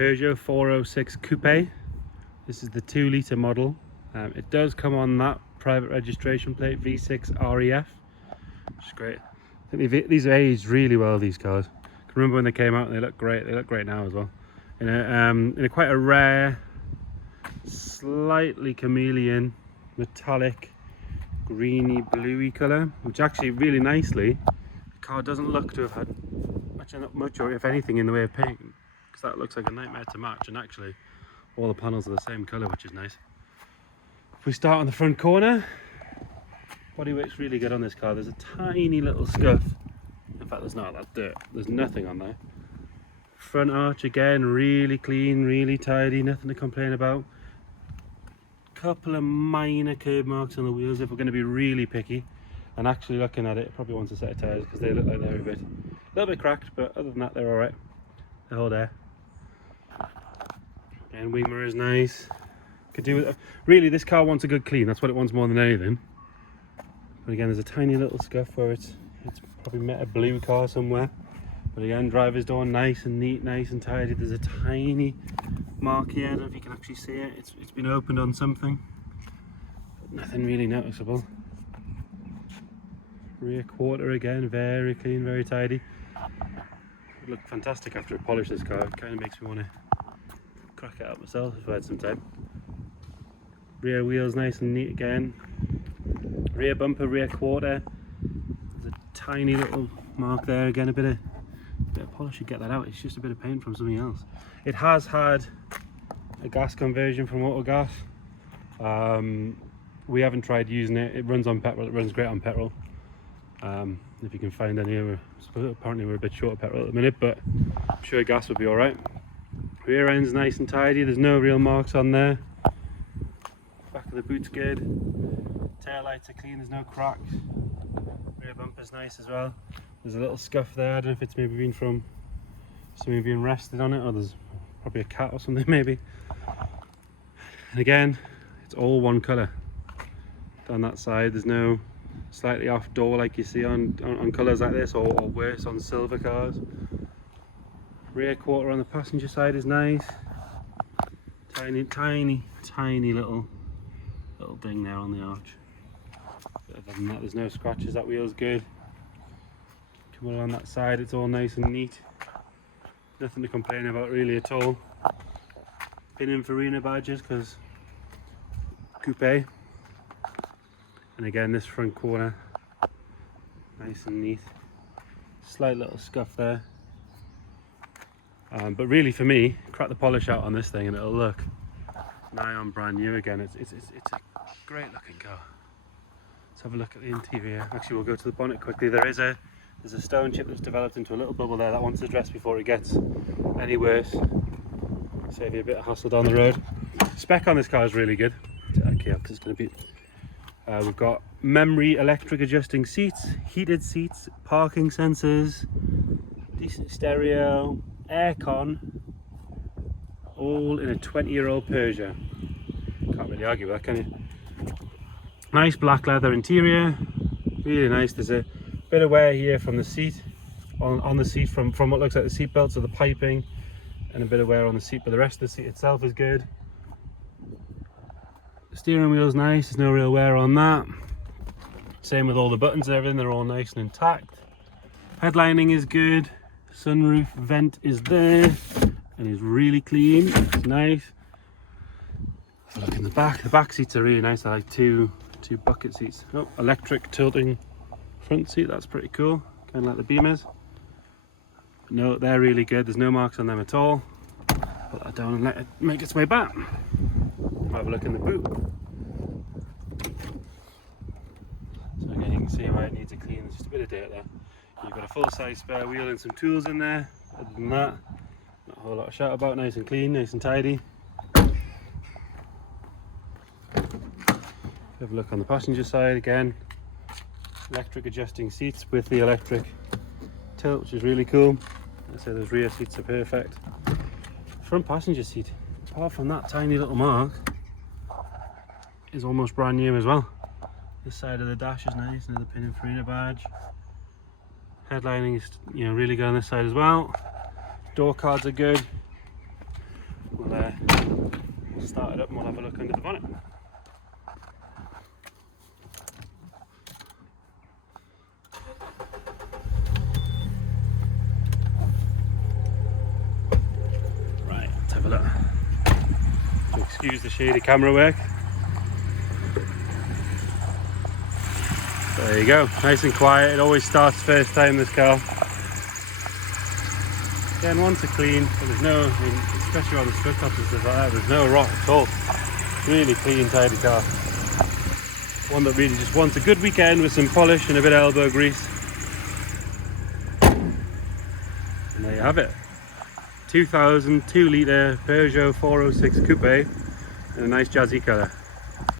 Peugeot 406 Coupe. This is the 2-litre model. It does come on that private registration plate, V6 REF, which is great. I think these are aged really well, these cars. I can remember when they came out and they look great. They look great now as well. In a quite a rare, slightly chameleon, metallic, greeny, bluey colour, which actually really nicely, the car doesn't look to have had much or if anything in the way of paint, because that looks like a nightmare to match, and actually all the panels are the same colour, which is nice. If we start on the front corner, bodywork's really good on this car. There's a tiny little scuff. In fact, there's not, that's dirt. There's nothing on there. Front arch again, really clean, really tidy, nothing to complain about. Couple of minor curb marks on the wheels if we're going to be really picky. And actually looking at it, it probably wants a set of tyres because they look like they're a little bit cracked, but other than that they're alright. They hold air. And wing mirror is nice. Could do with, really this car wants a good clean, that's what it wants more than anything. But again, there's a tiny little scuff where it's probably met a blue car somewhere. But again, driver's door nice and neat, nice and tidy. There's a tiny mark here, I don't know if you can actually see it. It's been opened on something. But nothing really noticeable. Rear quarter again, very clean, very tidy. Would look fantastic after I polish this car. It kind of makes me want to crack it out myself if I had some time. Rear wheels nice and neat again. Rear bumper, rear quarter. There's a tiny little mark there again, a bit of polish to get that out. It's just a bit of paint from something else. It has had a gas conversion from auto gas. We haven't tried using it. It runs on petrol. It runs great on petrol. If you can find any, apparently we're a bit short of petrol at the minute, but I'm sure gas would be all right. Rear end's nice and tidy. There's no real marks on there. Back of the boot's good. Tail lights are clean. There's no cracks. Rear bumper's nice as well. There's a little scuff there. I don't know if it's maybe been from something being rested on it, or there's probably a cat or something maybe. And again, it's all one colour. Down that side, there's no slightly off door like you see on colours like this, or worse on silver cars. Rear quarter on the passenger side is nice. Tiny little ding there on the arch. But other than that, there's no scratches. That wheel's good. Come along that side, it's all nice and neat. Nothing to complain about really at all. Pininfarina badges because coupe. And again, this front corner, nice and neat. Slight little scuff there. But really for me, crack the polish out on this thing and it'll look nigh on brand new again. It's a great looking car. Let's have a look at the interior. Actually, we'll go to the bonnet quickly. There's a stone chip that's developed into a little bubble there that wants to address before it gets any worse. Save you a bit of hassle down the road. Spec on this car is really good. Okay, it's going to be. We've got memory electric adjusting seats, heated seats, parking sensors, decent stereo, aircon, all in a 20-year-old Peugeot. Can't really argue with that, can you? Nice black leather interior, really nice. There's a bit of wear here from the seat, on the seat from what looks like the seat belts or the piping, and a bit of wear on the seat, but the rest of the seat itself is good. The steering wheel's nice, there's no real wear on that. Same with all the buttons and everything, they're all nice and intact. Headlining is good, sunroof vent is there, and is really clean, it's nice. Have a look in the back seats are really nice. I like two bucket seats. Oh, electric tilting front seat, that's pretty cool, kind of like the Beamers. No, they're really good, there's no marks on them at all. Put that down and let it make its way back. Have a look in the boot. So again, you can see where it needs a clean. There's just a bit of dirt there. You've got a full-size spare wheel and some tools in there. Other than that, not a whole lot to shout about. Nice and clean, nice and tidy. Have a look on the passenger side again. Electric adjusting seats with the electric tilt, which is really cool. I'd say those rear seats are perfect. Front passenger seat, apart from that tiny little mark, is almost brand new as well. This side of the dash is nice, another Pininfarina badge. Headlining is really good on this side as well. Door cards are good. we'll start it up and we'll have a look under the bonnet. Right, let's have a look. So excuse the shady camera work. There you go, nice and quiet. It always starts first time, this car. Again, once it's clean, but there's no, I mean, especially on the split tops and stuff like that, there's no rot at all. Really clean, tidy car. One that really just wants a good weekend with some polish and a bit of elbow grease. And there you have it. 2000 2-litre Peugeot 406 Coupe in a nice jazzy colour.